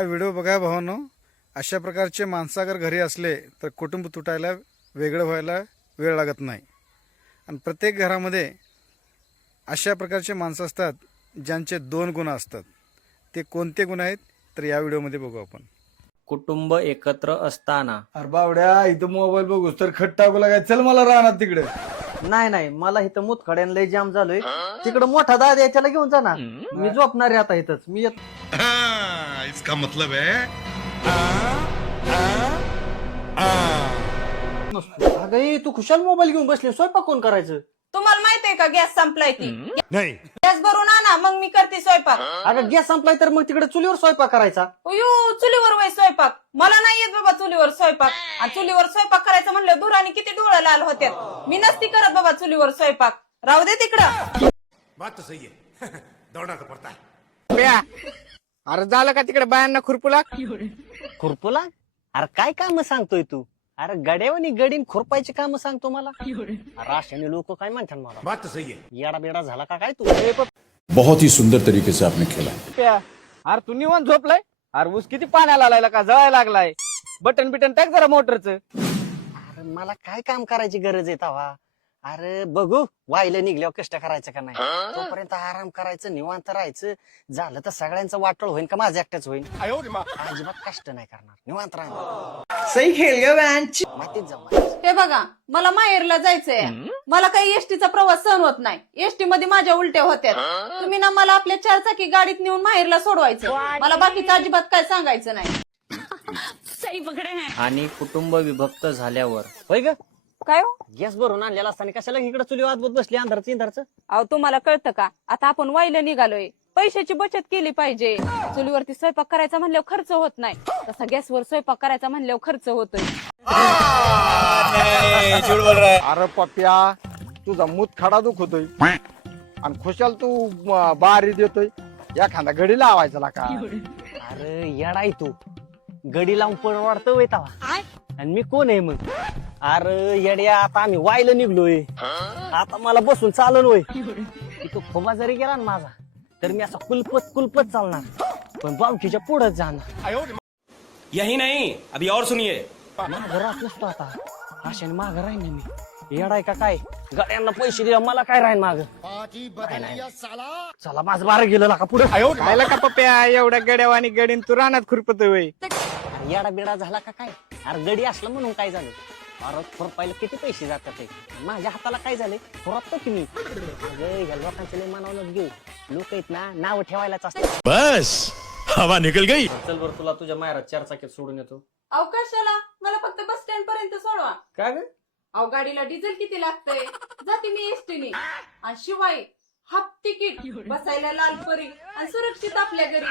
Video बघा भावांनो, अशा प्रकारचे माणसं अगर घरी असले तर कुटुंब तुटायला वेगळं व्हायला वेळ लागत नाही. आणि प्रत्येक घरामध्ये अशा प्रकारचे माणसं असतात ज्यांचे 2 गुण असतात. ते कोणते गुण आहेत तर या व्हिडिओमध्ये बघू आपण. कुटुंब एकत्र असताना. अरे बावड्या, इथं मोबाईल बघू तर खट टाकू लागाय. चल मला राहणार तिकडे. नाही मला इथं मुतखड्यान लय जाम झालोय. तिकडे मोठा दादा याच्याला घेऊन जा ना. मी झोपणार आहे आता इथंच. मी इसका मतलब है अगं तू खुशाल मोबाईल घेऊन बसले. स्वयंपाक कोण करायचं? तुम्हाला माहितीये का गॅस संपलाय ती? नहीं. गॅस भरून आणा मग मी करते स्वयंपाक. अगं गॅस संपलाय तर मग तिकडे चुलीवर स्वयंपाक करायचा. अयो चुलीवर वय स्वयंपाक मला नाही येत बाबा चुलीवर स्वयंपाक. आणि चुलीवर स्वयंपाक करायचं म्हणलं धुराने किती डोळं लाल होत्यात. मी नसती करत बाबा चुलीवर स्वयंपाक. राहू दे तिकडं. बात तो सही है. दौड़ना तो पड़ता है. अरे झालं का तिकडे बायांना खुरपुला? खुरपुला? अरे काय काम सांगतोय तू? अरे गड्यावानी गडीन खुरपायची काम सांगतो मला. राष्ट्रीय लोक काय म्हणतात मला? बात तो सही है. येडा बेडा झाला का काय तू? बहुत ही सुंदर तरीके से आपने खेला. अरे तू निवांत झोपलाय? अरे ऊस किती पाण्याला लागला का जळायला लागलाय? बटन बिटन टाक जरा मोटरचं. अरे मला काय काम करायची गरज आहे तवा? अरे बघू वाईला निघल्यावर कष्ट करायचं का नाही. तोपर्यंत आराम करायचं, निवांत राहायचं. झालं तर सगळ्यांचं वाटोळ होईल का माझं एकट्याच होईल? अजिबात कष्ट नाही करणार, निवांत राहणार. सही खेळ ग. मातीत जाऊ. हे बघा मला माहेरला जायचंय. मला काही एसटीचा प्रवास सहन होत नाही. एसटी मध्ये माझ्या उलट्या होत्यात. तुम्ही ना मला आपल्या 4 चाकी गाडीत नेऊन माहेरला सोडवायचं. मला बाकीचं अजिबात काय सांगायचं नाही. आणि कुटुंब विभक्त झाल्यावर. होय ग? काय हो? गॅस भरून आणलेला असताना कशाला इकडे चुली वाजवत बसली अंधारचं इंधारचं? अहो तुम्हाला कळतं का? आता आपण वाईला निघालोय. पैशाची बचत केली पाहिजे. चुलीवरती स्वयंपाक करायचा म्हणल्यावर खर्च होत नाही. तसा गॅसवर स्वयंपाक करायचा म्हणल्यावर खर्च होतोय. अरे पप्प्या, तुझा मुतखडा दुखतोय आणि खुशाल तू बारी देतोय. एखादा घडी लावायचा का? अरे येडाय तू. गडी लावून पण वाढतं वय तवा. आणि मी कोण आहे मग? अरे येड्या, आता आम्ही वायला निघलोय. आता मला बसून चालन होय. तो खोबा जरी गेला ना माझा तर मी असा कुलपत चालणार. पण बावकीच्या पुढेच जाणार. यही नहीं, अभी और सुनिए. माघार नसतो आता. अशाने माघार राहीन ना मी. येडाय का काय? गाड्यांना पैसे दिले मला काय राहीन माग? चला माझं 12 गेलं का पुढे? खायला का पप्प्या एवढ्या गड्यावानी गडीन तू रानात खुरपतोय वय? येडा बिडा झाला का काय? अरे गडी असलं म्हणून काय झालं? अरे खुरपायला किती पैसे जातात. माझ्या हाताला काय झालंय? खुरपतो की मी. लोकांच्या मनावरच घेऊ. लोक आहेत ना नाव ठेवायलाच असतात. बस हवा निकल गई. चल बरं तुला तुझ्या माहेरात 4 चाकीत सोडून येतो. अवकाशाला मला फक्त बस स्टँड पर्यंत सोडवा. काय ग? अहो गाडीला डिझेल किती लागतंय? जाते मी एसटीने. आणि शिवाय हाफ तिकीट, बसायला लाल परी आणि सुरक्षित आपल्या घरी.